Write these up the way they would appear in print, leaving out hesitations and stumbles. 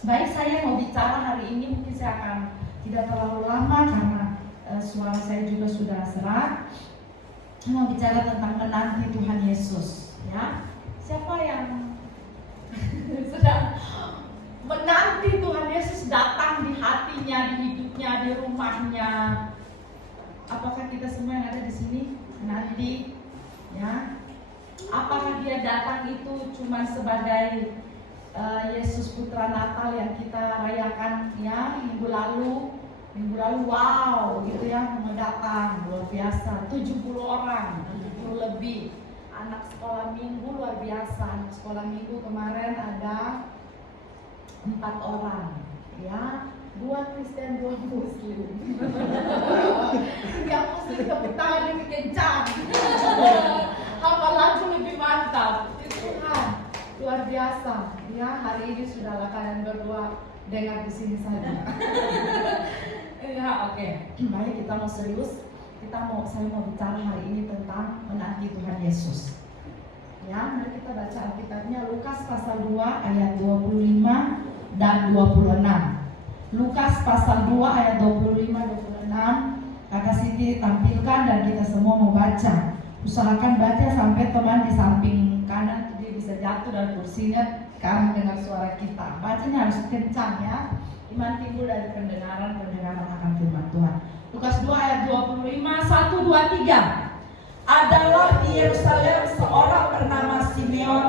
Baik, saya mau bicara hari ini, mungkin saya akan tidak terlalu lama karena suara saya juga sudah serak. Saya mau bicara tentang menanti Tuhan Yesus, ya. Siapa yang sedang menanti Tuhan Yesus datang di hatinya, di hidupnya, di rumahnya? Apakah kita semua yang ada di sini menanti, ya? Apakah dia datang itu cuma sebagai Yesus Putra Natal yang kita rayakan ya minggu lalu, wow gitu ya, mau datang luar biasa, 70 orang, 70 lebih anak sekolah minggu, luar biasa. Anak sekolah minggu kemarin ada 4 orang ya, 2 Kristen, 2 Muslim. Yang Muslim tepuk tangan lebih kencang. Hafal lagu lebih mantap. Tuhan luar biasa ya, hari ini sudahlah kalian berdua dengar di sini saja. Ya, oke. Baik, kita mau serius. Saya mau bicara hari ini tentang menanti Tuhan Yesus. Ya, mari kita baca Alkitabnya, Lukas pasal 2 ayat 25 dan 26. Lukas pasal 2 ayat 25-26. Kakak Siti tampilkan dan kita semua mau baca. Usahakan baca sampai teman di samping kanan dia bisa jatuh dari kursinya karena dengar suara kita. Bacanya harus kencang ya. Iman timbul dari pendengaran akan firman Tuhan. Lukas 2 ayat 25, 1, 2, 3. Adalah di Yerusalem seorang bernama Simeon.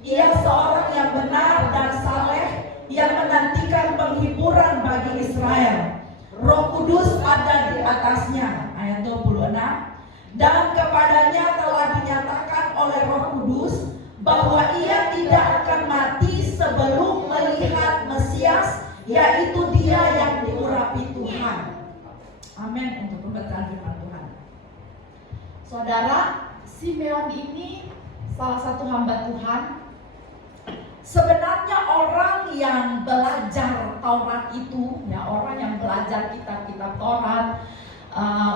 Ia seorang yang benar dan saleh, yang menantikan penghiburan bagi Israel. Roh Kudus ada di atasnya. Ayat 26. Dan kepadanya telah dinyatakan oleh Roh Kudus bahwa ia tidak akan mati sebelum melihat Mesias, yaitu Dia yang diurapi Tuhan. Amin. Untuk pembacaan firman Tuhan. Saudara, Simeon ini salah satu hamba Tuhan. Sebenarnya orang yang belajar Taurat itu, ya, orang yang belajar kitab-kitab Taurat,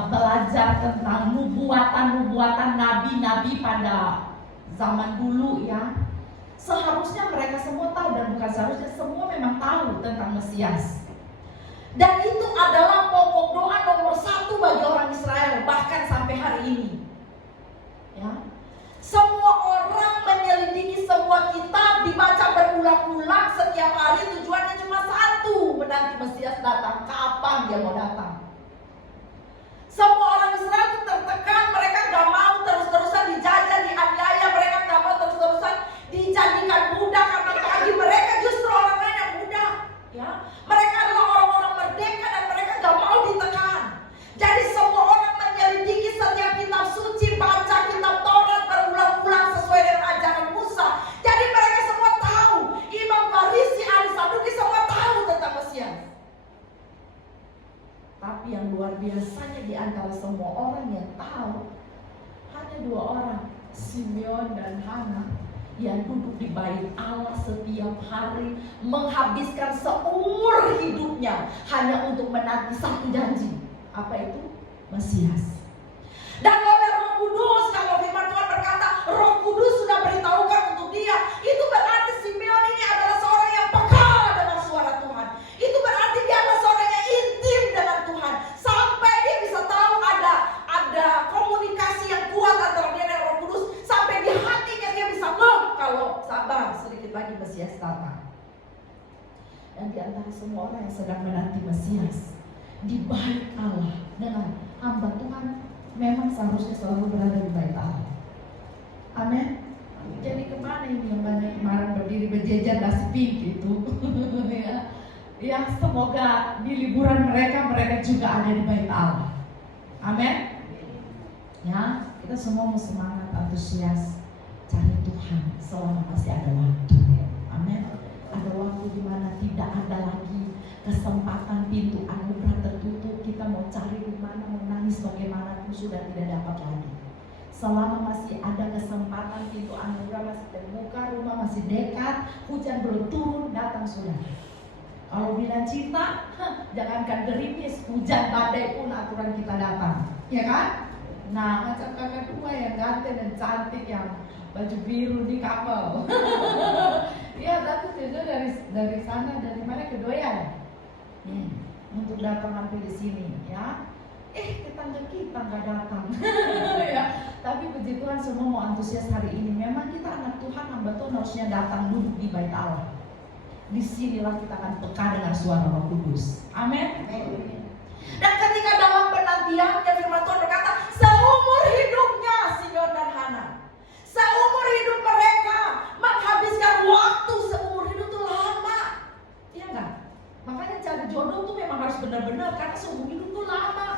belajar tentang nubuatan nabi-nabi pada zaman dulu ya, seharusnya mereka semua tahu, dan bukan seharusnya, semua memang tahu tentang Mesias. Dan itu adalah pokok doa nomor 1 bagi orang Israel, bahkan sampai hari ini ya. Semua orang menyelidiki semua kitab, dibaca berulang-ulang setiap hari, tujuannya cuma satu, menanti Mesias datang. Kapan dia mau datang? Semua orang Israel itu tertekan, mereka gak mau terus-terusan dijajah, dianiaya, mereka gak mau terus-terusan dijadikan budak, karena bagi mereka justru orang lain yang budak ya. Mereka adalah orang-orang merdeka dan mereka gak mau ditekan. Jadi semua orang menyelidiki setiap kitab suci, baca kitab Taurat berulang-ulang sesuai dengan ajaran Musa. Jadi mereka semua tahu, Imam Farisi, ahli Saduki semua tahu tentang Mesias. Tapi yang luar biasanya di antara semua orang yang tahu, hanya 2 orang, Simeon dan Hana, yang duduk di bait Allah setiap hari, menghabiskan seumur hidupnya hanya untuk menanti satu janji. Apa itu? Mesias. Dan oleh Roh Kudus, kalau firman Tuhan berkata Roh Kudus sudah beritahukan untuk dia, itu berarti Simeon ini adalah seorang yang peka dengan suara Tuhan. Itu berarti dia adalah seorang yang intim dengan Tuhan, sampai dia bisa tahu ada komunikasi yang kuat antara dia dan Roh Kudus, sampai di hatinya dia bisa kalau sabar sedikit lagi Mesias datang. Dan di antara semua orang yang sedang menanti Mesias di bait Allah dengan hamba Tuhan, memang seharusnya selalu berada di bait Allah. Amin. Jadi kemana ini yang banyak kemarin berdiri berjejer nasi pink gitu? Ya, semoga di liburan mereka juga ada di bait Allah. Amin. Ya, kita semua mau semangat, antusias cari Tuhan selama masih ada waktu. Amin. Ada waktu di mana tidak ada lagi kesempatan, pintu anugerah tertutup. Kita mau cari di mana, mau nangis bagaimanapun sudah tidak dapat lagi. Selama masih ada kesempatan, pintu anugerah masih terbuka, rumah masih dekat, hujan belum turun, datang sudah. Kalau bilang cinta, jangankan gerimis, hujan badai pun aturan kita datang, ya kan? Nah, macam kakak 2 yang ganteng dan cantik, yang baju biru di kapal. Iya, tapi tujuh dari sana, dari mana ke Doyan untuk datang sampai di sini, ya. Tetangga kita nggak datang, ya. Tapi puji Tuhan semua mau antusias hari ini. Memang kita anak Tuhan, hamba Tuhan harusnya datang duduk di bait Allah. Disinilah kita akan peka dengan suara Roh Kudus. Amin. Dan ketika dalam penantiannya firman Tuhan berkata, seumur hidupnya Simeon dan Hana, seumur hidup mereka menghabiskan waktu seumur hidup itu lama, iya nggak? Makanya cari jodoh tuh memang harus benar-benar, karena seumur hidup tuh lama,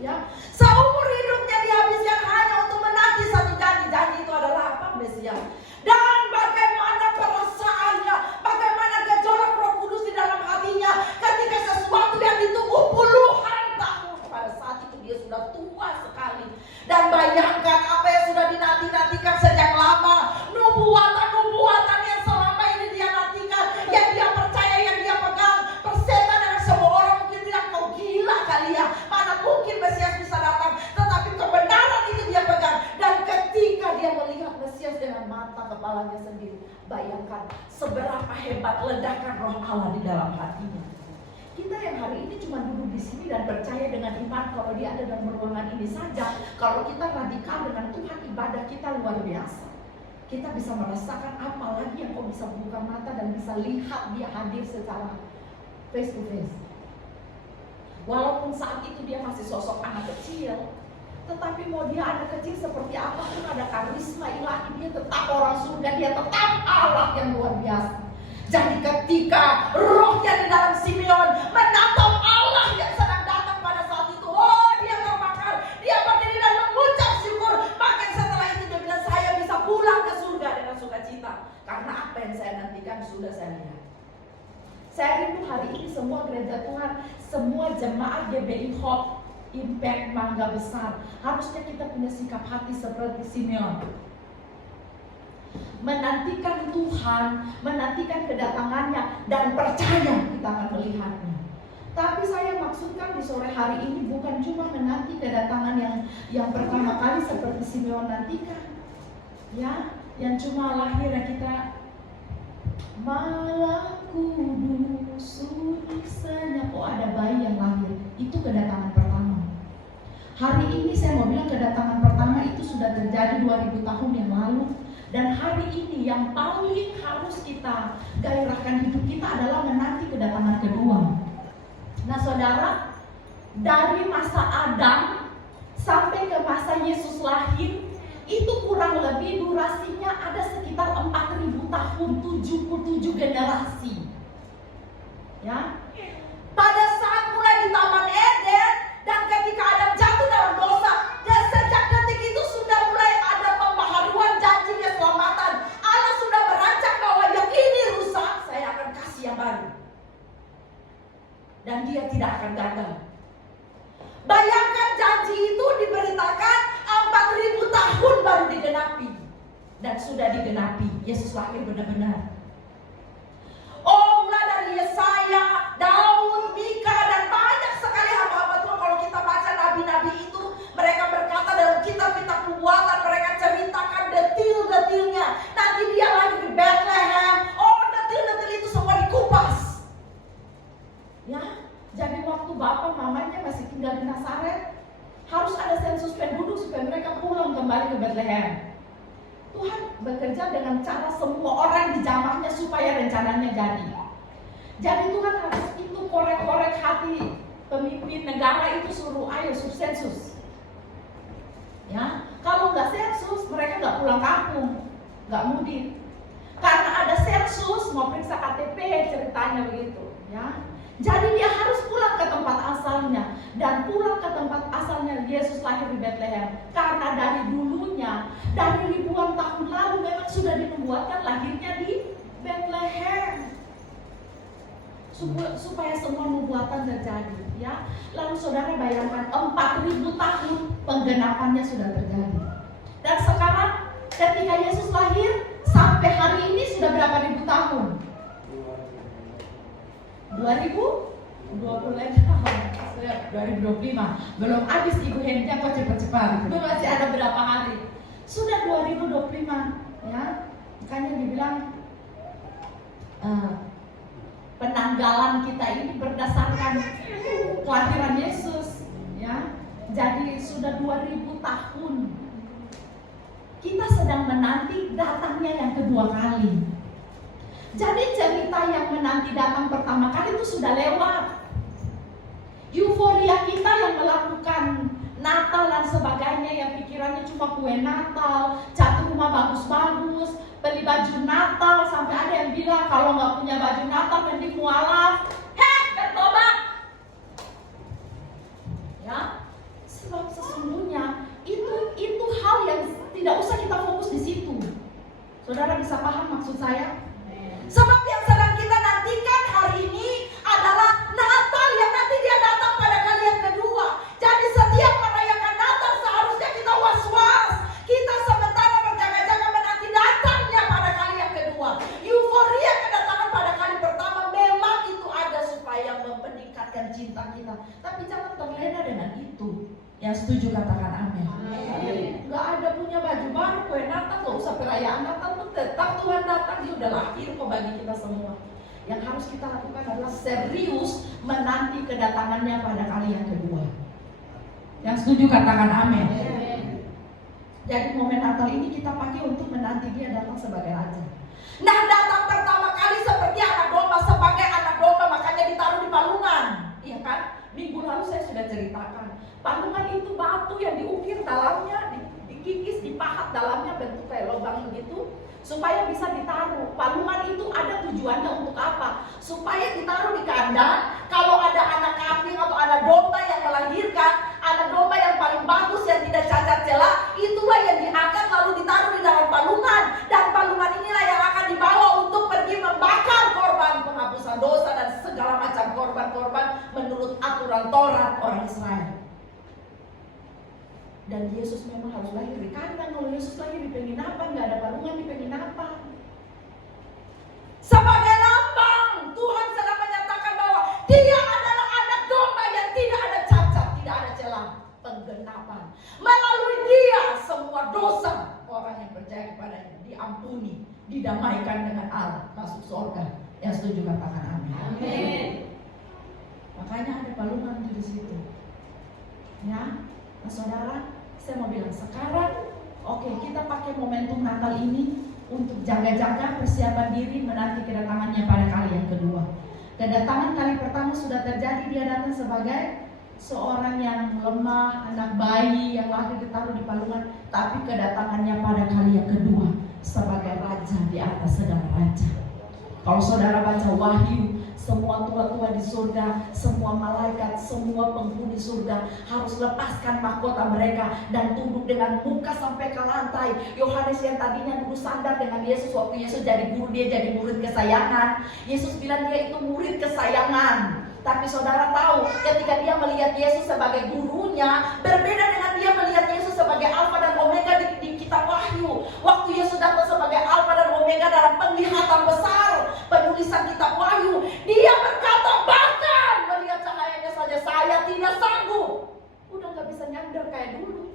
ya. Seumur hidupnya dihabiskan hanya untuk menanti satu janji. Janji itu adalah apa, Mesias? Dan bagaimana perasaannya, bagaimana gejolak Roh Kudus di dalam hatinya ketika sesuatu yang ditunggu puluhan tahun, pada saat itu dia sudah tua sekali. Dan bayangkan apa yang sudah dinanti-nantikan sejak lama, nubuatan-nubuatan yang selama ini dia nantikan, yang dia percaya, yang dia pegang. Persetan dengan semua orang mungkin bilang, kau gila kali ya, mana mungkin Mesias bisa datang. Tetapi kebenaran itu dia pegang. Dan ketika dia melihat Mesias dengan mata kepalanya sendiri, bayangkan seberapa hebat ledakan Roh Allah di dalam hatinya. Kita yang hari ini cuma duduk di sini dan percaya dengan iman kalau dia ada dalam ruangan ini saja. Kalau kita radikal dengan Tuhan, ibadah kita luar biasa. Kita bisa merasakan apa lagi yang kau bisa buka mata dan bisa lihat dia hadir secara face to face. Walaupun saat itu dia masih sosok anak kecil, tetapi mau dia anak kecil seperti apapun, ada karisma ilahi, dia tetap orang surga, dia tetap Allah yang luar biasa. Jadi ketika rohnya di dalam Simeon menatap Allah yang sedang datang pada saat itu, dia terbakar, dia berdiri dan mengucap syukur. Maka setelah itu dia bilang, saya bisa pulang ke surga dengan sukacita, karena apa yang saya nantikan sudah saya lihat. Saya rindu hari ini semua gereja Tuhan, semua jemaat GBI Hope Impact Mangga Besar, harusnya kita punya sikap hati seperti Simeon, menantikan Tuhan, menantikan kedatangannya, dan percaya kita akan melihatnya. Tapi saya maksudkan di sore hari ini bukan cuma menanti kedatangan yang pertama kali seperti Simeon nantikan, ya, yang cuma lahirnya kita malam kudus sunyi senyap, ada bayi yang lahir, itu kedatangan pertama. Hari ini saya mau bilang kedatangan pertama itu sudah terjadi 2000 tahun yang lalu. Dan hari ini yang paling harus kita gairahkan hidup kita adalah menanti kedatangan kedua. Nah saudara, dari masa Adam sampai ke masa Yesus lahir, itu kurang lebih durasinya ada sekitar 4000 tahun, 77 generasi. Ya, pada saat mulai di Taman Eden, dan ketika Adam jatuh dalam dosa, dan sejak detik itu sudah mulai ada pembaharuan janji keselamatan. Allah sudah merancang bahwa yang ini rusak, saya akan kasih yang baru, dan dia tidak akan gagal. Bayangkan janji itu diberitakan 4000 tahun baru digenapi, dan sudah digenapi. Yesus lahir benar-benar. Mulai dari Yesaya, Daud, Mika, dan banyak sekali hamba-hamba Tuhan. Kalau kita baca nabi-nabi itu, mereka berkata dalam kitab-kitab nubuatan, mereka ceritakan detil-detilnya. Nanti dia lahir di Bethlehem. Detil-detil itu semua dikupas. Ya, jadi waktu bapak mamanya masih tinggal di Nazaret, harus ada sensus penduduk supaya mereka pulang kembali ke Bethlehem. Tuhan bekerja dengan cara semua orang dijamahnya supaya rencananya jadi. Jadi Tuhan harus itu korek-korek hati pemimpin negara itu, suruh ayo sensus. Ya, kalau nggak sensus mereka nggak pulang kampung, nggak mudik. Karena ada sensus mau periksa KTP ceritanya begitu. Ya, jadi dia harus pulang ke tempat asalnya, dan pulang ke tempat asalnya Yesus lahir di Bethlehem. Karena dari dulunya, dari ribuan tahun lalu memang sudah dinubuatkan lahirnya di Bethlehem, supaya semua nubuatan terjadi. Ya, lalu saudara bayangkan 4000 tahun penggenapannya sudah terjadi. Dan sekarang ketika Yesus lahir sampai hari ini sudah berapa ribu tahun? 2025, belum habis Ibu Hendia, kok cepat-cepat. Itu masih ada berapa hari? Sudah 2025, ya. Makanya dibilang penanggalan kita ini berdasarkan kelahiran Yesus, ya. Jadi sudah 2000 tahun kita sedang menanti datangnya yang kedua kali. Jadi cerita yang menanti datang pertama kali itu sudah lewat. Euforia kita yang melakukan Natal dan sebagainya, yang pikirannya cuma kue Natal, cat rumah bagus-bagus, beli baju Natal, sampai ada yang bilang kalau nggak punya baju Natal mending mualaf. Bertobat. Ya, sebab sesungguhnya itu hal yang tidak usah kita fokus di situ. Saudara bisa paham maksud saya? Sebab yang sedang kita nantikan hari ini adalah Natal yang nanti dia datang pada kali yang kedua. Jadi setiap merayakan Natal seharusnya kita was-was. Kita sementara berjaga-jaga menanti datangnya pada kali yang kedua. Euforia kedatangan pada kali pertama memang itu ada supaya meningkatkan cinta kita. Tapi jangan terlena dengan itu. Yang setuju katakan amin. Gak ada punya baju baru, kue Natal, gak usah perayaan Natal, tetap Tuhan datang, dia udah lahir kok bagi kita semua. Yang harus kita lakukan adalah serius menanti kedatangannya pada kali yang kedua. Yang setuju katakan amin. Jadi momen Natal ini kita pakai untuk menanti dia datang sebagai raja. Nah, datang pertama kali seperti anak domba, sebagai anak domba makanya ditaruh di palungan, iya kan? Minggu lalu saya sudah ceritakan. Palungan itu batu yang diukir dalamnya, dikikis, dipahat dalamnya bentuk kayak lubang begitu, supaya bisa ditaruh. Palungan itu ada tujuannya untuk apa? Supaya ditaruh di kandang. Kalau ada anak kambing atau anak domba yang melahirkan, anak domba yang paling bagus yang tidak cacat celah, itulah yang diangkat lalu ditaruh di dalam palungan. Dan palungan inilah yang akan dibawa untuk pergi membakar korban penghapusan dosa dan segala macam korban-korban menurut aturan Taurat orang Israel. Dan Yesus memang harus lahir di kandang. Kalau Yesus lahir di penginapan, nggak ada palungan di penginapan. Sebagai lambang, Tuhan sedang menyatakan bahwa Dia adalah anak domba yang tidak ada cacat, tidak ada celah. Penggenapan. Melalui Dia semua dosa orang yang percaya kepadanya diampuni, didamaikan dengan Allah, masuk surga. Yang setuju katakan amin. Amin. Makanya ada palungan di situ. Ya, nah saudara, saya mau bilang sekarang, oke, kita pakai momentum Natal ini untuk jaga-jaga persiapan diri menanti kedatangannya pada kali yang kedua. Kedatangan kali pertama sudah terjadi, dia datang sebagai seorang yang lemah, anak bayi yang lahir ditaruh di palungan. Tapi kedatangannya pada kali yang kedua sebagai raja di atas segala raja. Kalau saudara baca Wahyu, semua tua-tua di surga, semua malaikat, semua penghuni surga harus lepaskan mahkota mereka dan tunduk dengan muka sampai ke lantai. Yohanes yang tadinya dulu sandar dengan Yesus, waktu Yesus jadi guru, dia jadi murid kesayangan. Yesus bilang dia itu murid kesayangan. Tapi saudara tahu, ketika dia melihat Yesus sebagai gurunya, berbeda dengan dia melihat Yesus sebagai Alfa dan Omega di kitab Wahyu. Waktu Yesus datang sebagai Alfa dan Omega dalam penglihatan besar penulisan kitab Wahyu, dia berkata, bahkan melihat cahayanya saja saya tidak sanggup. Udah gak bisa nyandar kayak dulu.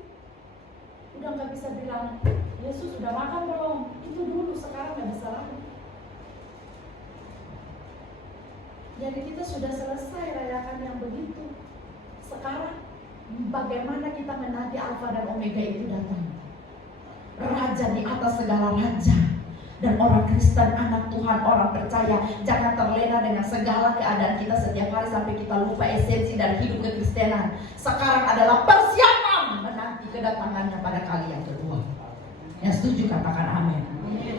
Udah gak bisa bilang, Yesus sudah makan belum? Itu dulu, sekarang gak bisa lagi. Jadi kita sudah selesai rayakan yang begitu. Sekarang bagaimana kita menanti Alfa dan Omega itu datang? Raja di atas segala raja. Dan orang Kristen, anak Tuhan, orang percaya, jangan terlena dengan segala keadaan kita setiap hari sampai kita lupa esensi dari hidup kekristenan. Sekarang adalah persiapan menanti kedatangannya pada kali yang kedua. Yang setuju katakan amin.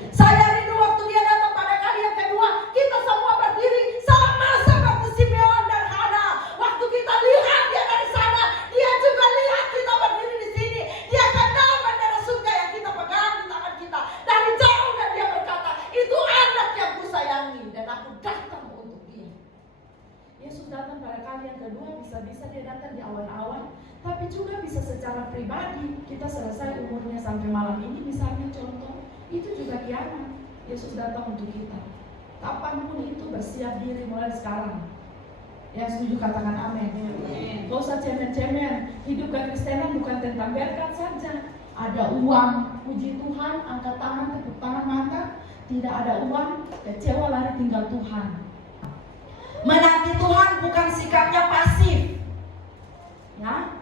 Saya rindu waktu dia datang pada kali yang kedua, kita semua berdiri sama seperti Simeon dan Hana. Waktu kita lihat dia dari sana, dia juga lihat kita berdiri di sini. Dia kenal bendera surga yang kita pegang di tangan kita dari jauh, dan dia berkata, itu anak yang kusayangi dan aku datang untuk dia. Yesus datang pada kali yang kedua, bisa-bisa dia datang di awan-awan, tapi juga bisa secara pribadi. Kita selesai umurnya sampai malam ini, misalnya contoh, itu juga kiamat. Yesus datang untuk kita. Kapanpun itu, bersiap diri mulai sekarang. Yang setuju katakan amin. Gak usah cemen-cemen. Hidup kekristenan bukan tentang berkat saja. Ada uang, puji Tuhan, angkat tangan, tepuk tangan, mantap. tidak ada uang, kecewa lari tinggal Tuhan. Menanti Tuhan bukan sikapnya pasif, ya.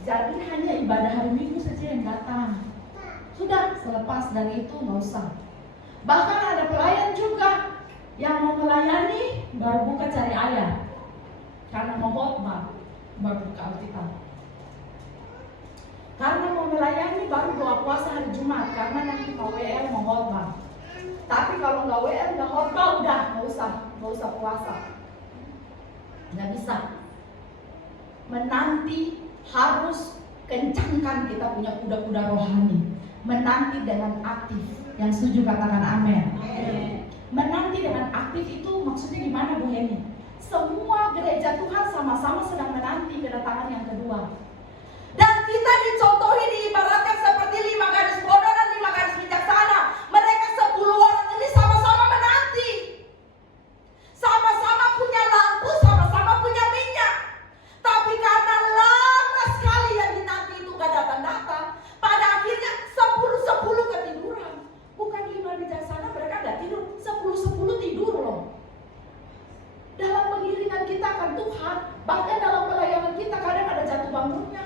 Jadi hanya ibadah hari Minggu saja yang datang. Sudah, selepas dari itu nggak usah. Bahkan ada pelayan juga yang mau melayani baru buka cari ayah, karena mau khotbah baru buka Alkitab. Karena mau melayani baru doa puasa hari Jumat, karena nanti mau WL mau khotbah. Tapi kalau nggak WL nggak khotbah udah nggak usah puasa. Nggak bisa. Menanti harus kencangkan kita punya kuda-kuda rohani. Menanti dengan aktif. Yang setuju katakan amin. Menanti dengan aktif itu maksudnya gimana Bu Heni? Semua gereja Tuhan sama-sama sedang menanti kedatangan yang kedua. Dan kita dicontohi diibaratkan seperti 5 gadis bodoh dan 5 gadis bijaksana. Mereka 10 orang ini sama-sama menanti. Sama-sama punya lampu, sama-sama punya minyak. Tapi karena lama sekali yang dinanti itu gak datang-datang, pada akhirnya 10 ketiduran. Bukan 5 bijaksana mereka gak tidur, 10 tidur loh. Dalam pengiringan kita akan Tuhan, bahkan dalam pelayanan kita kadang ada jatuh bangunnya.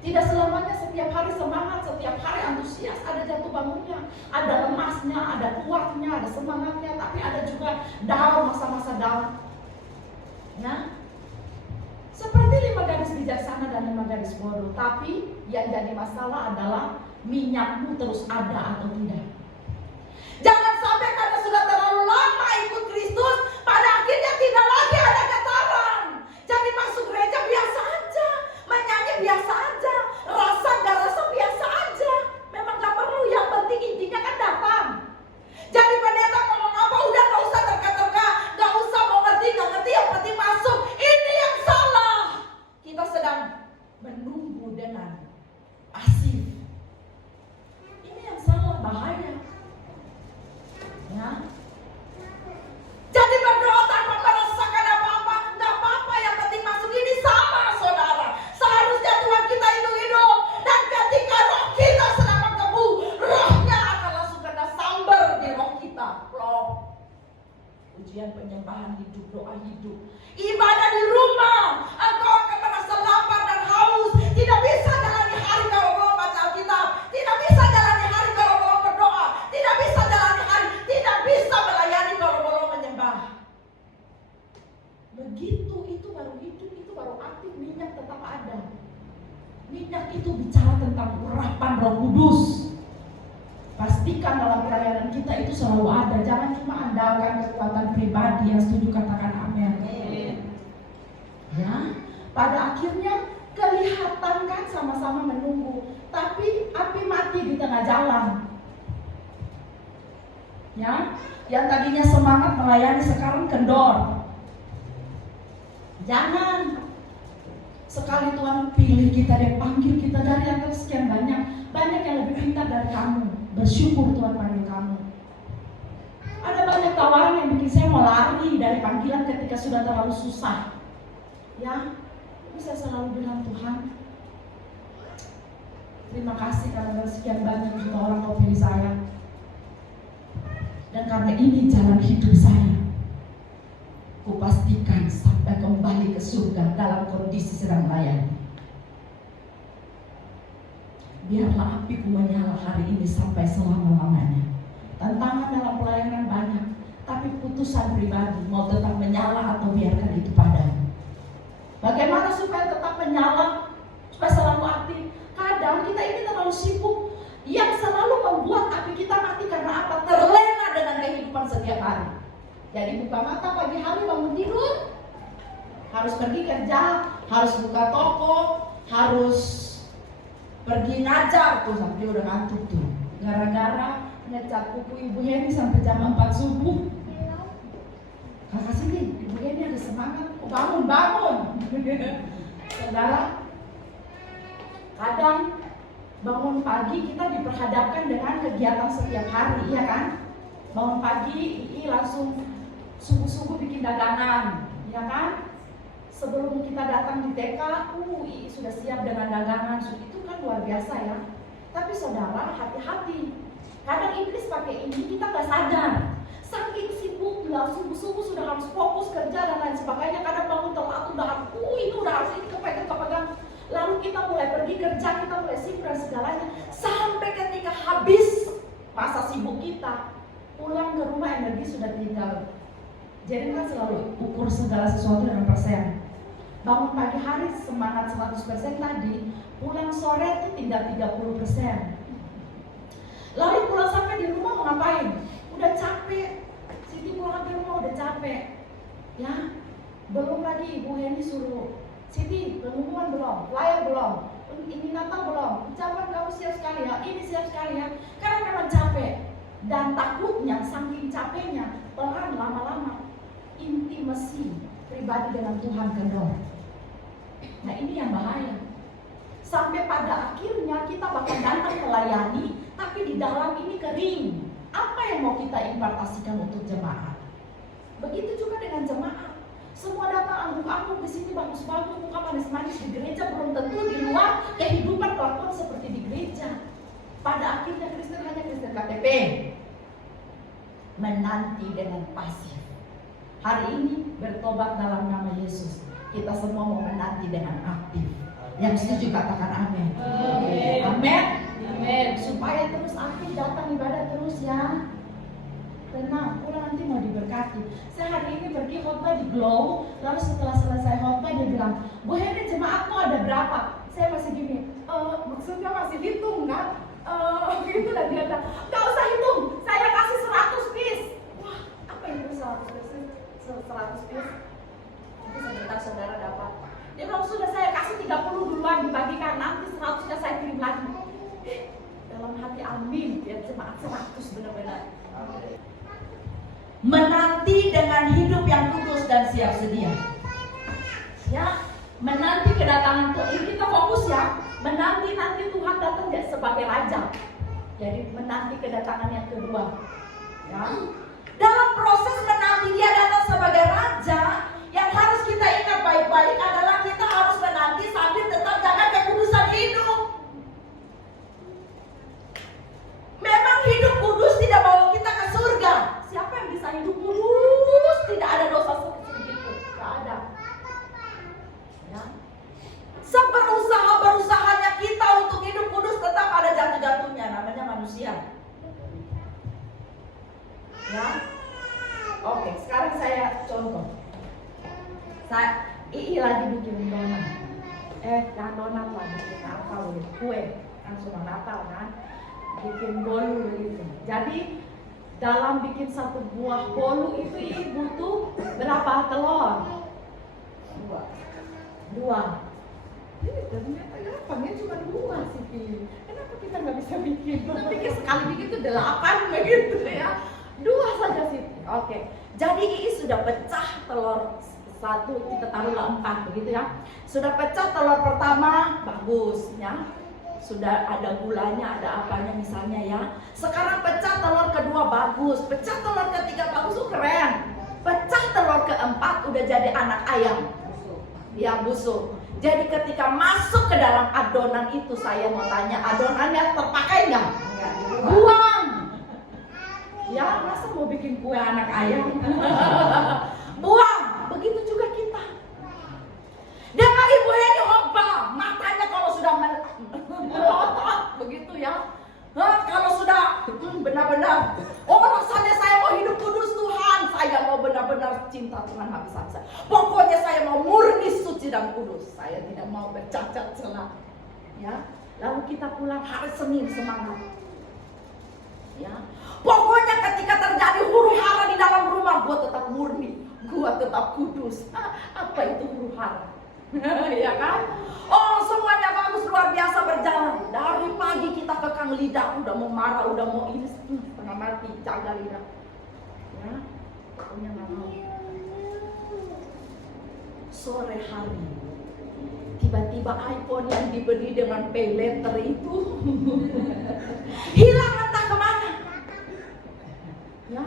Tidak selamanya setiap hari semangat, setiap hari antusias, ada jatuh bangunnya, ada lemasnya, ada kuatnya, ada semangatnya, tapi ada juga down, masa-masa down. Ya, seperti 5 gadis bijaksana dan 5 gadis bodoh. Tapi yang jadi masalah adalah minyakmu terus ada atau tidak. Jangan sampai karena sudah terlalu lama ikut Kristus, pada akhirnya tidak lagi ada getaran. Jadi masuk gereja biasa aja, menyanyi biasa aja, rasa gak rasa biasa aja. Memang gak perlu, yang penting intinya kan datang. Jadi pendeta ngomong apa udah gak usah terka-terka, gak usah mau ngerti gak ngerti, yang penting masuk. Ini yang salah. Kita sedang menunggu dengan pasif. Ini yang salah, bahaya. Ya. Jadi berdoa tanpa merasakan apa-apa, gak apa-apa, yang penting masuk. Ini sama saudara. Seharusnya Tuhan kita itu hidup, dan ketika roh kita sedang menggebu, rohnya akan langsung kena sambar di roh kita. Roh ujian penyembahan hidup, doa hidup, ibadah di rumah, engkau akan merasa lapar dan haus. Tidak bisa jalani hari kalau belum baca Alkitab, tidak bisa jalani hari kalau belum berdoa, tidak bisa jalani hari, tidak bisa melayani kalau belum menyembah. Begitu, itu baru hidup, itu baru aktif, minyak tetap ada. Minyak itu bicara tentang urapan Roh Kudus. Pastikan dalam pelayanan kita itu selalu ada. Jangan cuma andalkan kekuatan pribadi. Yang setuju katakan amin. Ya, pada akhirnya kelihatan kan sama-sama menunggu, tapi api mati di tengah jalan. Ya, yang tadinya semangat melayani sekarang kendor. Jangan. Sekali Tuhan pilih kita dan panggil kita dari antara sekian banyak yang lebih pintar dari kamu. Bersyukur Tuhan panggil kamu. Ada banyak tawaran yang bikin saya mau lari dari panggilan ketika sudah terlalu susah. Ya, bisa selalu bilang Tuhan, terima kasih karena sekian banyak juta orang kau pilih saya. Dan karena ini jalan hidup saya, kupastikan sampai kembali ke surga dalam kondisi sedang melayani. Biarlah apiku menyala hari ini sampai selama-lamanya. Tantangan dalam pelayanan banyak, tapi putusan pribadi mau tetap menyala atau biarkan itu padam. Bagaimana supaya tetap menyala, supaya selalu aktif? Kadang kita ini terlalu sibuk, yang selalu membuat api kita mati karena apa? Terlena dengan kehidupan setiap hari. Jadi buka mata pagi hari bangun tidur, harus pergi kerja, harus buka toko, harus pergi ngajar tuh sampai udah ngantuk tuh. Gara-gara ngecat buku Ibu Heni sampai jam 4 subuh. Kakak sini, Ibu Heni ada semangat. Oh, bangun. Saudara, kadang bangun pagi kita diperhadapkan dengan kegiatan setiap hari, iya kan? Bangun pagi, langsung subuh-subuh bikin dagangan, ya kan? Sebelum kita datang di TK, sudah siap dengan dagangan. Itu kan luar biasa ya. Tapi saudara, hati-hati. Kadang iblis pakai ini, kita nggak sadar. Saking sibuknya, subuh-subuh sudah harus fokus kerja dan lain sebagainya. Kadang bangun telat, udah harus, ini udah harus ini kepegang. Lalu kita mulai pergi kerja, kita mulai sibuk dan segalanya. Sampai ketika habis masa sibuk kita, pulang ke rumah energi sudah tinggal. Jadi kan selalu ukur segala sesuatu dengan persen. Bangun pagi hari semangat 100% tadi, pulang sore itu tinggal 30%. Lalu pulang sampai di rumah mau ngapain? Udah capek. Siti pulang ke rumah udah capek. Ya, belum lagi Ibu Heni suruh, Siti pengumuman belum, flyer belum, ini Natal belum, ucapan kamu siap sekali ya, ini siap sekali ya. Karena memang capek. Dan takutnya saking capeknya, pelan lama-lama intimasi pribadi dengan Tuhan kendor. Nah ini yang bahaya. Sampai pada akhirnya kita bakal datang melayani, tapi di dalam ini kering. Apa yang mau kita impartasikan untuk jemaat? Begitu juga dengan jemaat. Semua datang angguk-angguk di sini bagus-bagus, muka manis-manis di gereja, belum tentu di luar kehidupan kelakuan seperti di gereja. Pada akhirnya Kristen hanya Kristen KTP, menanti dengan pasif. Hari ini bertobat dalam nama Yesus. Kita semua mau menanti dengan aktif. Yang setuju katakan amin. Amin. Amin. Supaya terus aktif datang ibadah terus ya. Tenang, pulang nanti mau diberkati. Saya hari ini pergi khotbah di Glow. Lalu setelah selesai khotbah dia bilang, Bu Heni jemaatmu ada berapa? Saya masih gini, maksudnya masih hitung kan? Gitu dan dia bilang, gak usah hitung, saya kasih 100 piece. Wah, apa itu 100 piece? 100 piece? Nanti sebentar saudara dapat. Dia bilang, sudah saya kasih 30 duluan dibagikan, nanti 100-nya saya kirim lagi. Dalam hati amin, biar jemaat 100 benar-benar. Menanti dengan hidup yang kudus dan siap sedia. Ya, menanti kedatangan Tuhan. Ini kita fokus ya. Menanti Tuhan datang sebagai raja. Jadi menanti kedatangan yang kedua. Ya. Dalam proses menanti dia datang sebagai raja, yang harus kita ingat baik-baik adalah kita harus menanti sambil tetap jaga kekudusan hidup. Memang hidup kudus tidak bawa kita ke surga. Siapa yang bisa hidup kudus tidak ada dosa sedikit? Tidak ada. Ya. Berusahanya kita untuk hidup kudus tetap ada jatuh-jatuhnya, namanya manusia. Ya. Oke, sekarang saya contoh. Ii lagi bikin donat. Jangan donat lah, bikin apa boleh, kue. Kan sudah Natal kan. Bikin bolu begitu. Jadi dalam bikin satu buah bolu itu Ii butuh berapa telur? Dua. Ternyata gampangnya cuma 2 sih. Kenapa kita nggak bisa bikin? Kita pikir sekali bikin itu 8 begitu ya. 2 saja sih. Oke. Jadi Ii sudah pecah telur 1, kita taruhlah 4 begitu ya. Sudah pecah telur pertama bagus ya. Sudah ada gulanya, ada apanya misalnya ya. Sekarang pecah telur kedua bagus, pecah telur ketiga bagus, keren. Pecah telur keempat udah jadi anak ayam. Ya busuk. Jadi ketika masuk ke dalam adonan itu, saya mau tanya, adonannya terpakai nggak? Buang. Ya, masa mau bikin kue anak ayam? Buang. Begitu juga kita. Dengar Ibu Heni khotbah, matanya kalau sudah melotot begitu ya. Kalau sudah benar-benar, rasanya saya mau hidup kudus Tuhan, saya mau benar-benar cinta Tuhan habis-habisan. Pokoknya saya mau murni suci dan kudus, saya tidak mau bercacat celah. Ya, lalu kita pulang hari Senin semangat. Ya, pokoknya ketika terjadi huru-hara di dalam rumah, gua tetap murni, gua tetap kudus. Apa itu huru-hara? Ya kan? Oh, semuanya bagus, luar biasa berjalan. Dari pagi kita kekang lidah, udah mau marah, udah mau ini setengah mati, jaga lidah. Ya, pokoknya nggak mau. Sore hari, tiba-tiba iPhone yang dibeli dengan pay letter itu hilang entah kemana. Ya,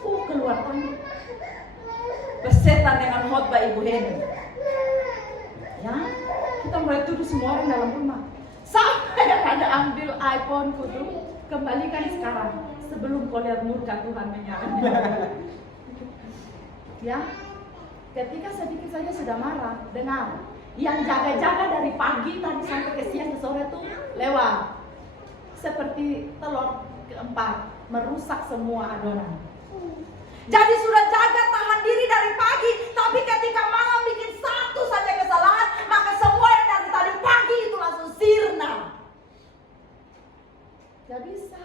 keluar tangan. Besetan dengan khotbah Ibu Heni. Ya, kita mulai tuduh semua orang dalam rumah. Sampai ada ambil iPhone kudu kembalikan sekarang sebelum kau lihat murka Tuhan menyala. Ya, ketika sedikit saja sudah marah, dengar. Yang jaga-jaga dari pagi tadi sampai ke siang ke sore tuh lewat. Seperti telur keempat, merusak semua adonan. Jadi sudah jaga tahan diri dari pagi, tapi ketika malam bikin satu saja kesalahan, maka semua yang dari tadi pagi itu langsung sirna. Gak bisa.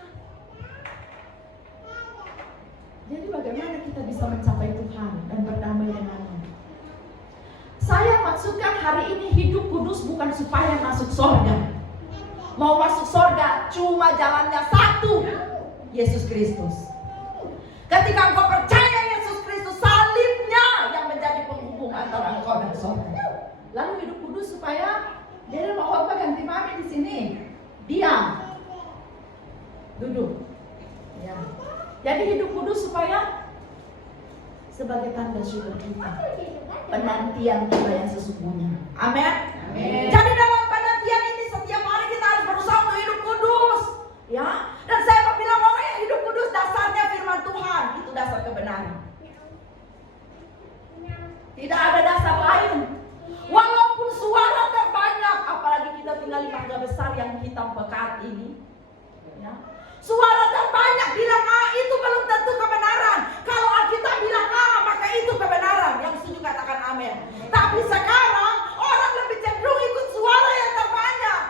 Jadi bagaimana kita bisa mencapai Tuhan dan berdamai dengannya? Saya maksudkan hari ini hidup kudus bukan supaya masuk surga. Mau masuk surga cuma jalannya satu, Yesus Kristus. Ketika engkau percaya Yesus Kristus, salibnya yang menjadi penghubung antara engkau dan surga. Lalu hidup kudus supaya dia mau khotbah ganti mami di sini. Diam. Duduk. Ya. Jadi hidup kudus supaya sebagai tanda syukur kita, penantian kita yang sesungguhnya. Amin. Jadi dalam penantian ini setiap hari kita harus berusaha untuk hidup kudus, ya. Dan saya mau bilang orang yang hidup kudus dasarnya firman Tuhan, itu dasar kebenaran. Tidak ada dasar lain. Walaupun suara terbanyak, apalagi kita tinggal di Mangga Besar yang hitam pekat ini, ya. Suara terbanyak bilang A, itu belum tentu kebenaran. Kalau Alkitab bilang A, maka itu kebenaran. Yang setuju katakan amin. Tapi sekarang orang lebih cenderung ikut suara yang terbanyak.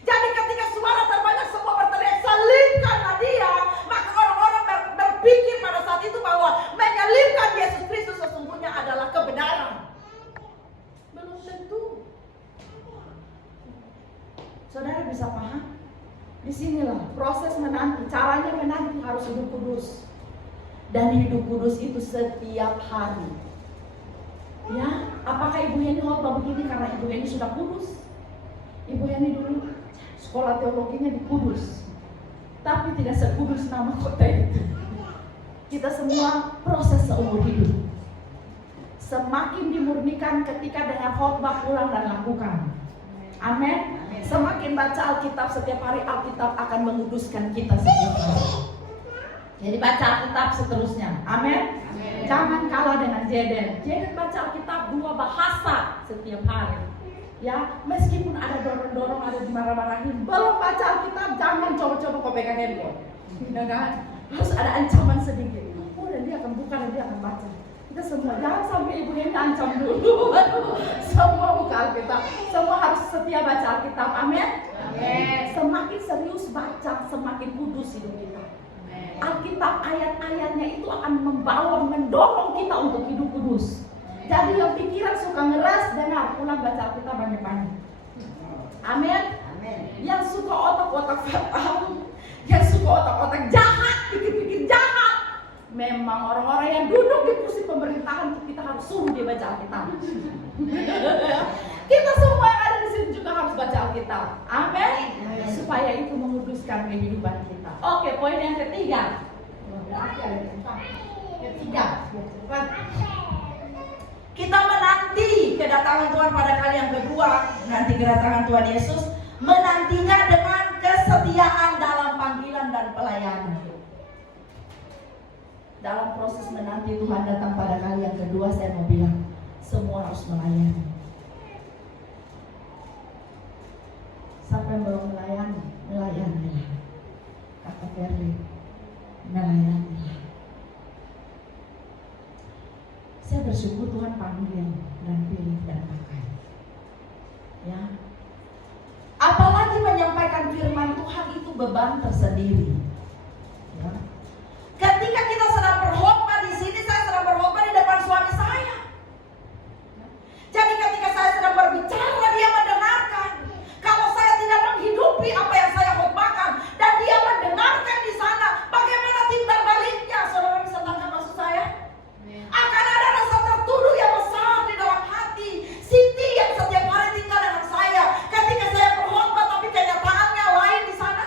Jadi ketika suara terbanyak semua berteriak salibkanlah dia, maka orang-orang berpikir pada saat itu bahwa menyalibkan Yesus Kristus sesungguhnya adalah kebenaran. Belum tentu. Saudara bisa paham? Disinilah proses menanti, caranya menanti harus hidup kudus. Dan hidup kudus itu setiap hari. Ya, apakah Ibu Heni khotbah begini karena Ibu Heni sudah kudus? Ibu Heni dulu sekolah teologinya di Kudus, tapi tidak sekudus nama kota itu. Kita semua proses seumur hidup. Semakin dimurnikan ketika dengar khotbah pulang dan lakukan. Amin. Semakin baca Alkitab setiap hari, Alkitab akan menguduskan kita setiap hari. Jadi baca Alkitab seterusnya. Amin. Jangan kalah dengan Jeden. Jeden baca Alkitab 2 bahasa setiap hari. Ya, meskipun ada dorong-dorong, ada dimarah-marahin, belum baca Alkitab, jangan coba-coba kau pegang handphone. Ya kan? Harus ada ancaman sedikit. Oh, dan dia akan buka dan dia akan baca. Kita semua jangan sampai Ibu Heni ancam dulu. Semua buka Alkitab. Semua harus setia baca Alkitab. Amin. Semakin serius baca, semakin kudus hidup kita. Alkitab ayat-ayatnya itu akan membawa, mendorong kita untuk hidup kudus. Jadi yang pikiran suka ngeras, dengar pulang baca Alkitab banyak-banyak. Amin. Yang suka otak-otak fatal, yang suka otak-otak jahat, pikir-pikir jahat, memang orang-orang yang duduk di kursi pemerintahan kita harus suruh dia baca Alkitab. Kita semua yang ada di sini juga harus baca Alkitab. Amin. Supaya itu menguduskan kehidupan kita. Oke, poin yang ketiga. Kita menanti kedatangan Tuhan pada kali yang kedua, nanti kedatangan Tuhan Yesus, menantinya dengan kesetiaan dalam panggilan dan pelayanan. Dalam proses menanti Tuhan datang pada kali yang kedua, saya mau bilang, semua harus melayani. Siapa yang belum melayani? Melayani. Kata Ferry, melayani. Saya bersyukur Tuhan panggil dan pilih dan pakai. Ya. Apalagi menyampaikan firman Tuhan itu beban tersendiri. Ya. Ketika kita sedang berkhotbah di sini, saya sedang berkhotbah di depan suami saya. Jadi ketika saya sedang berbicara, dia mendengarkan. Kalau saya tidak menghidupi apa yang saya khotbahkan dan dia mendengarkan di sana, bagaimana timbal baliknya? Saudara bisa tangkap maksud saya? Akan ada rasa tertuduh yang besar di dalam hati. Siti yang setiap hari tinggal dengan saya, ketika saya berkhotbah tapi kenyataannya lain di sana.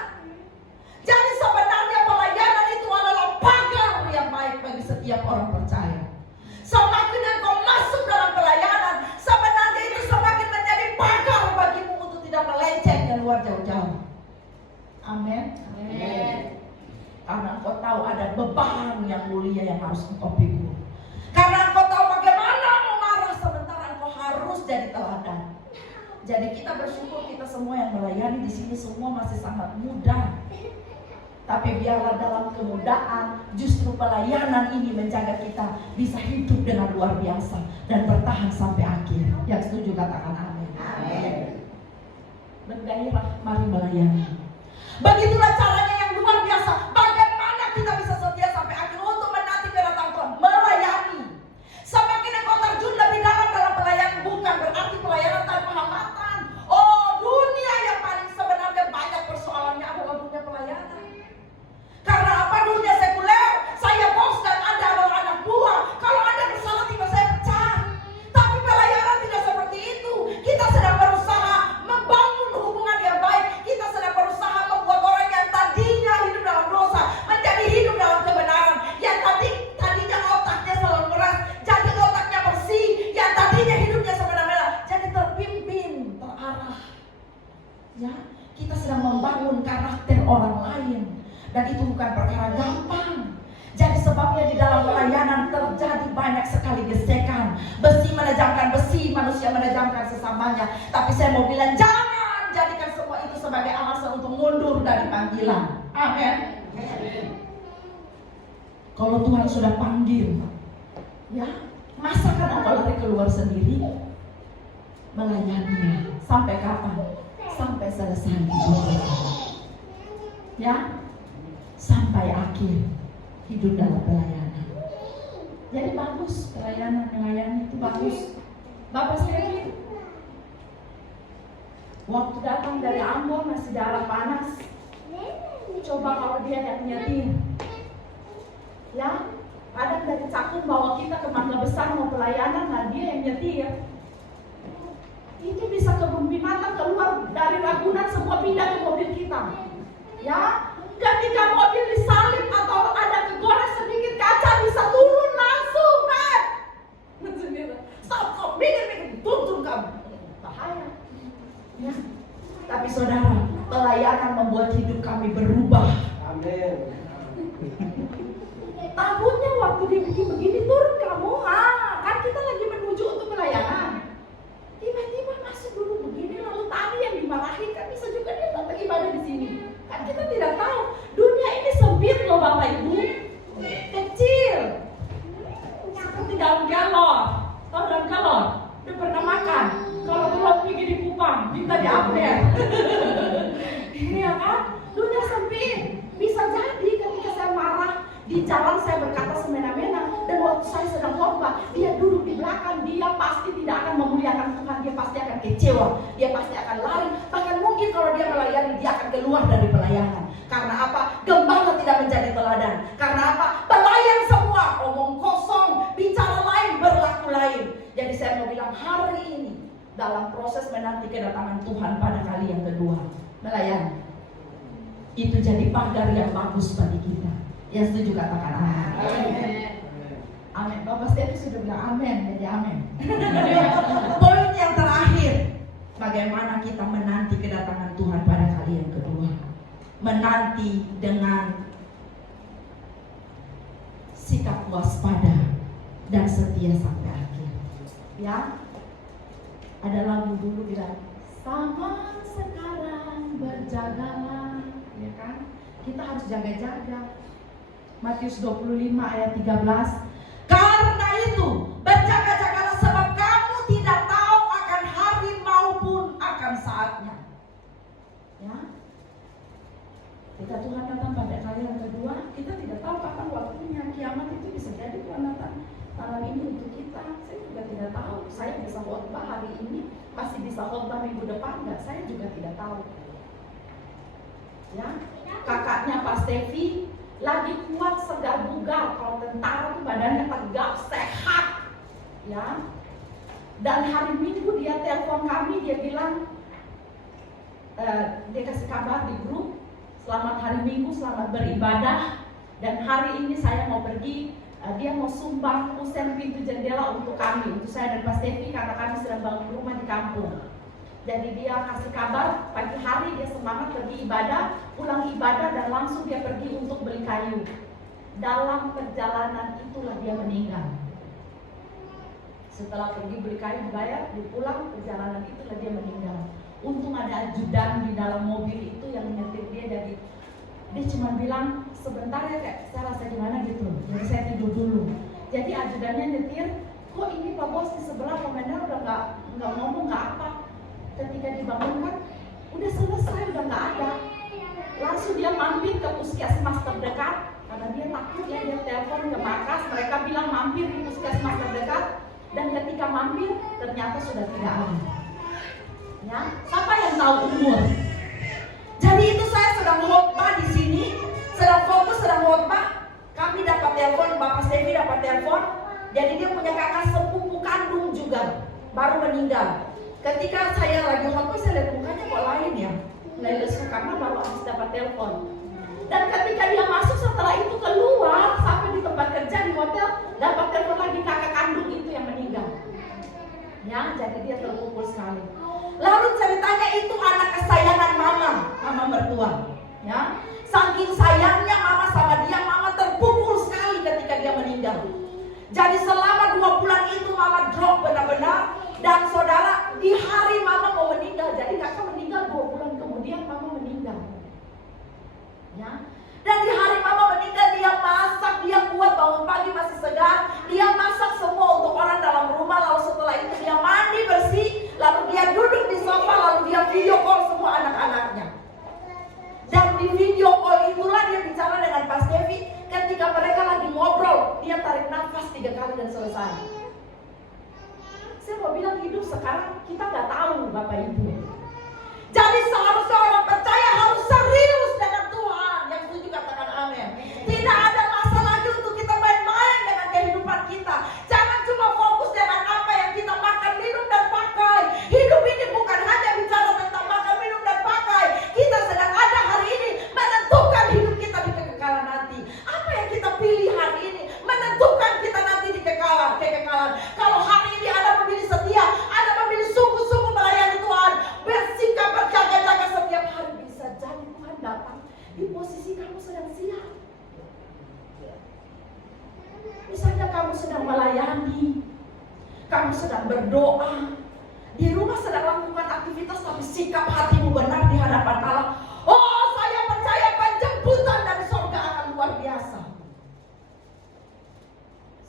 Jadi sebenarnya pelayanan itu adalah pagar yang baik bagi setiap orang percaya. Semakin engkau masuk dalam pelayanan, sebenarnya itu semakin menjadi pagar bagimu untuk tidak melenceng dan luar jauh-jauh. tahu ada beban yang mulia yang harus engkau pikul. Karena engkau tahu bagaimana mau marah sementara engkau harus jadi teladan. Jadi kita bersyukur kita semua yang melayani di sini semua masih sangat muda. Tapi biarlah dalam kemudahan justru pelayanan ini menjaga kita bisa hidup dengan luar biasa dan bertahan sampai akhir. Yang setuju katakan amin. Amin. Bergairah, mari melayani. Begitulah caranya yang luar biasa. Bagaimana kita bisa setia sampai akhir untuk menanti kedatangan Tuhan? Melayani. Semakin engkau terjun lebih dalam pelayanan, bukan berarti pelayanan tanpa hambatan. Oh, dunia yang paling sebenarnya banyak persoalannya adalah dunia pelayanan. Karena apa? Dunia sekuler. Saya bos dan Anda adalah anak buah. Kalau Anda bersalah tinggal saya pecat. Tapi pelayanan tidak seperti itu. Kita sedang berusaha membangun hubungan yang baik. Kita sedang berusaha membuat orang yang tadinya hidup dalam dosa menjadi hidup dalam kebenaran. Yang tadinya otaknya selalu keras jadi otaknya bersih. Yang tadinya hidupnya semena-mena jadi terpimpin, terarah. Ya, kita sedang membangun karakter orang lain. Dan itu bukan perkara gampang. Jadi sebabnya di dalam pelayanan terjadi banyak sekali gesekan. Besi menajamkan besi, manusia menajamkan sesamanya. Tapi saya mau bilang jangan jadikan semua itu sebagai alasan untuk mundur dari panggilan. Amin. Kalau Tuhan sudah panggil, ya, masa kan engkau lari keluar sendiri? Melayani sampai kapan? Sampai selesai hidup. Ya, sampai akhir hidup dalam pelayanan. Jadi bagus pelayanan, melayani itu bagus. Bapak Stevi waktu datang dari Ambon masih darah panas. Coba kalau dia yang nyetir, ya, ada dari Cakung bawa kita ke Mangga Besar mau pelayanan, nah dia yang nyetir. Itu bisa kebun binatang keluar dari Ragunan semua pindah ke mobil kita. Ya, ketika mobil disalip atau ada kegores sedikit kaca bisa turun langsung, kan? Stop, minggir, tuntun kamu. Bahaya. Ya. Tapi saudara, pelayanan membuat hidup kami berubah. Amin. Takutnya waktu dia begini turun kamu, kan kita lagi menuju untuk pelayanan. Tiba-tiba masuk dulu begini, lalu tadi yang dimarahin kan bisa juga dia datang ibadah di sini. Kan kita tidak tahu, dunia ini sempit loh Bapak Ibu, kecil, seperti daun galon. Tahu daun galon? Udah pernah makan? Kalau belum pergi di Kupang, minta diupdate. Iya kan? Dunia sempit. Bisa jadi ketika saya marah di jalan saya berkata semena-mena, dan waktu saya sedang khotbah dia duduk di belakang, dia pasti tidak akan memuliakan Tuhan, dia pasti akan kecewa, dia pasti akan lari, bahkan mungkin kalau dia melayani dia akan keluar dari pelayanan. Karena apa? Gembala tidak menjadi teladan. Karena apa? Pelayan semua omong kosong, bicara lain, berlaku lain. Jadi saya mau bilang hari ini dalam proses menanti kedatangan Tuhan pada kali yang kedua, melayani itu jadi pagar yang bagus bagi kita. Yang setuju katakan amin. Amin. Bapak Stevi sudah bilang amin, jadi amin. Poin yang terakhir, bagaimana kita menanti kedatangan Tuhan pada kali yang kedua. Menanti dengan sikap waspada dan setia sampai akhir. Ya, ada lagu dulu bilang, sama sekarang berjagalah, ya kan? Kita harus jaga-jaga. Matius 25 ayat 13. Karena itu berjaga-jagalah sebab kamu tidak tahu akan hari maupun akan saatnya. Ya. Ketika Tuhan datang pada kali yang kedua, kita tidak tahu kapan waktunya. Kiamat itu bisa jadi Tuhan datang malam ini untuk kita. Saya juga tidak tahu. Saya bisa khotbah hari ini, masih bisa khotbah minggu depan enggak? Saya juga tidak tahu. Ya, kakaknya Pak Stevi lagi kuat, segar bugar. Kalau tentara tuh badannya tegap, sehat, ya. Dan hari Minggu dia telepon kami, dia bilang, dia kasih kabar di grup, selamat hari Minggu, selamat beribadah. Dan hari ini saya mau pergi, dia mau sumbang kusen pintu jendela untuk kami, untuk saya dan Pak Stevi, karena kami sedang bangun rumah di kampung. Jadi dia kasih kabar, pagi hari dia semangat pergi ibadah, pulang ibadah dan langsung dia pergi untuk beli kayu. dalam perjalanan itulah dia meninggal. Setelah pergi beli kayu bayar, dia pulang, perjalanan itulah dia meninggal. Untung ada ajudan di dalam mobil itu yang nyetir dia, jadi dia cuma bilang sebentar ya kayak saya rasa gimana gitu, jadi saya tidur dulu. Jadi ajudannya nyetir, kok ini Pak Bos di sebelah komandan udah nggak ngomong nggak apa. Ketika dibangunkan udah selesai, udah nggak ada. Langsung dia mampir ke puskesmas terdekat karena dia takut ya, dia telepon ke markas, mereka bilang mampir di puskesmas terdekat, dan ketika mampir ternyata sudah tidak ada. Ya, siapa yang tahu umur? Jadi itu saya sedang khotbah di sini, sedang fokus, sedang khotbah. Kami dapat telepon, Bapak Stevi dapat telepon. Jadi dia punya kakak sepupu kandung juga, baru meninggal. Ketika saya lagi khotbah, saya lihat mukanya kok lain ya, lesu karena baru habis dapat telepon. Dan ketika dia masuk setelah itu keluar sampai di tempat kerja di hotel, dapat telepon lagi kakak kandung itu yang meninggal. Ya, jadi dia terpukul sekali. Lalu ceritanya itu anak kesayangan mama mertua. Ya, saking sayangnya mama sama dia, mama terpukul sekali ketika dia meninggal. Jadi selama 2 bulan itu mama drop benar-benar. Dan saudara, di hari mama mau meninggal, jadi kakak meninggal 2 bulan kemudian mama meninggal. Ya. Dan di hari mama meninggal dia masak, dia kuat, bangun pagi masih segar, dia masak semua untuk orang dalam rumah. Lalu setelah itu dia mandi bersih, lalu dia duduk di sofa, lalu dia video call semua anak-anaknya. Dan di video call itulah dia bicara dengan Pak Stevi. Ketika mereka lagi ngobrol, dia tarik nafas 3 kali dan selesai. Saya mau bilang hidup sekarang kita nggak tahu Bapak Ibu. Jadi seharusnya orang percaya harus serius dengan Tuhan. Yang setuju katakan amin. Tidak ada masa lagi untuk kita main-main dengan kehidupan kita. Jangan cuma fokus dengan apa yang kita makan, minum dan pakai. Hidup ini bukan hanya bicara tentang makan, minum dan pakai. Kita sedang ada hari ini menentukan hidup kita di kekekalan nanti. Apa yang kita pilih hari ini menentukan kita nanti di kekekalan. Kalau hari ini Anda memilih setia, Anda memilih sungguh-sungguh melayani Tuhan, bersikap berjaga-jaga setiap hari, bisa jadi Tuhan datang di posisi kamu sedang siap. Misalnya kamu sedang melayani, kamu sedang berdoa, di rumah sedang lakukan aktivitas tapi sikap hatimu benar di hadapan Allah. Oh, saya percaya penjemputan dari surga akan luar biasa.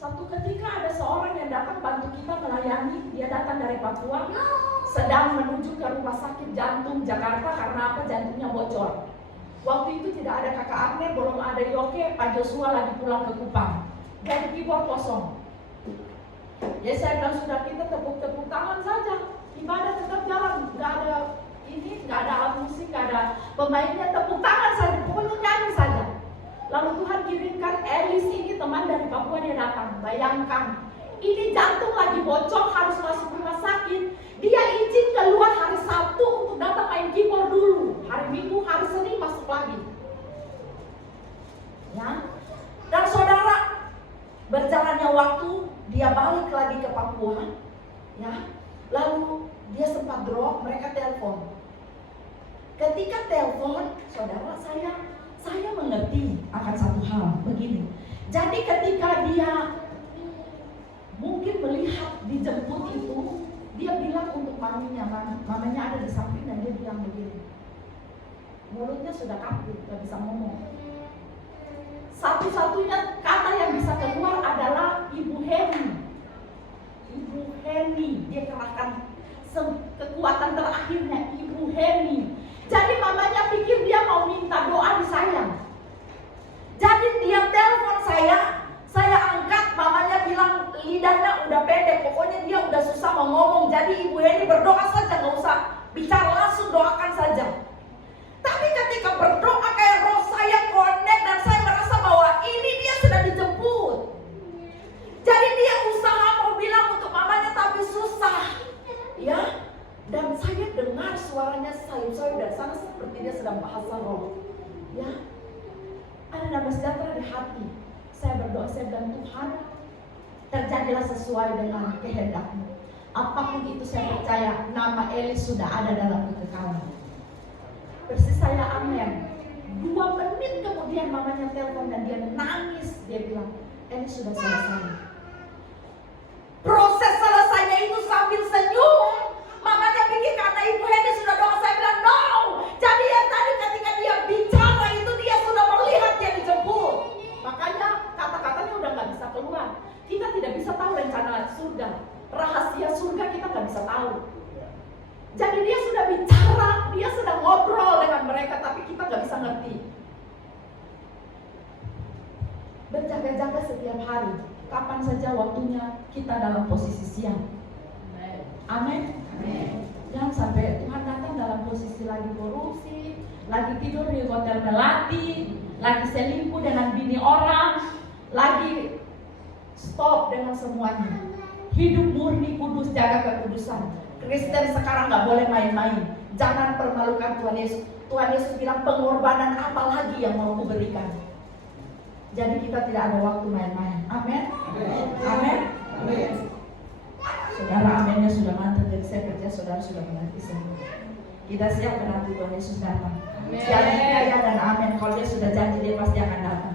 Satu ketika ada seorang yang datang bantu kita melayani. Dia datang dari Papua, sedang menuju ke rumah sakit jantung Jakarta karena apa? Jantungnya bocor. Waktu itu tidak ada kakak Agnes, belum ada Yoke, Pak Joshua lagi pulang ke Kupang. Jadi keyboard kosong. Ya saya bilang sudah, kita tepuk-tepuk tangan saja, ibadah tetap jalan, nggak ada ini, nggak ada alat musik, nggak ada pemainnya, tepuk tangan saja, pokoknya nyanyi saja. Lalu Tuhan kirimkan Elis ini, teman dari Papua, dia datang. Bayangkan, ini jantung lagi bocor, harus masuk rumah sakit. Dia izin keluar hari Sabtu untuk datang main keyboard dulu. Hari Minggu, hari Senin masuk lagi. Ya, dan saudara, berjalannya waktu, dia balik lagi ke Papua. Ya, lalu dia sempat drop, mereka telepon. Ketika telepon, saudara, saya mengerti akan satu hal begini. Jadi ketika dia mungkin melihat dijemput itu, dia bilang untuk mamanya ada di samping dan dia bilang begini. Mulutnya sudah kaku, gak bisa ngomong. Satu-satunya kata yang bisa keluar adalah Ibu Heni. Ibu Heni, dia kerahkan kekuatan terakhirnya, Ibu Heni. Jadi mamanya pikir dia mau minta doa di saya. Jadi dia telepon saya angkat, mamanya bilang lidahnya udah pendek, pokoknya dia udah susah mau ngomong. Jadi Ibu Heni berdoa saja, gak usah bicara, langsung doakan saja. Tapi ketika berdoa kayak roh saya connect dan saya merasa bahwa ini dia sudah dijemput. Jadi dia usaha mau bilang untuk mamanya tapi susah. Ya. Dan saya dengar suaranya sayup-sayup dari sana seperti dia sedang bahasa roh. Ya, ada damai sejahtera di hati. Saya berdoa, saya bilang Tuhan, terjadilah sesuai dengan kehendak-Mu. Apapun itu saya percaya nama Elis sudah ada dalam kekekalan. Persis saya amin. 2 menit kemudian mamanya telepon dan dia nangis. Dia bilang, ini sudah selesai. Proses selesainya itu sambil senyum. Mamanya pikir karena Ibu Hendy sudah doa. Saya bilang no. Jadi yang tadi ketika dia bicara itu dia sudah melihat dia dijemput. Makanya kata-katanya udah gak bisa keluar. Kita tidak bisa tahu rencana surga. Rahasia surga kita gak bisa tahu. Jadi dia sudah bicara, dia sudah ngobrol dengan mereka, tapi kita gak bisa ngerti. Berjaga-jaga setiap hari. Kapan saja waktunya kita dalam posisi siang. Amin. Jangan sampai Tuhan datang dalam posisi lagi korupsi, lagi tidur di hotel melati, lagi selingkuh dengan bini orang, lagi stop dengan semuanya. Hidup murni, kudus, jaga kekudusan. Kristen sekarang gak boleh main-main. Jangan permalukan Tuhan Yesus. Tuhan Yesus bilang, pengorbanan apa lagi yang mau kuberikan? Jadi kita tidak ada waktu main-main. Amin. Amin. Saudara, aminnya sudah mantap. Jadi saya kerja, saudara sudah mengerti semua. Kita siap menanti Tuhan Yesus datang. Jangan percaya dan amin. Kalau dia sudah janji, dia pasti akan datang.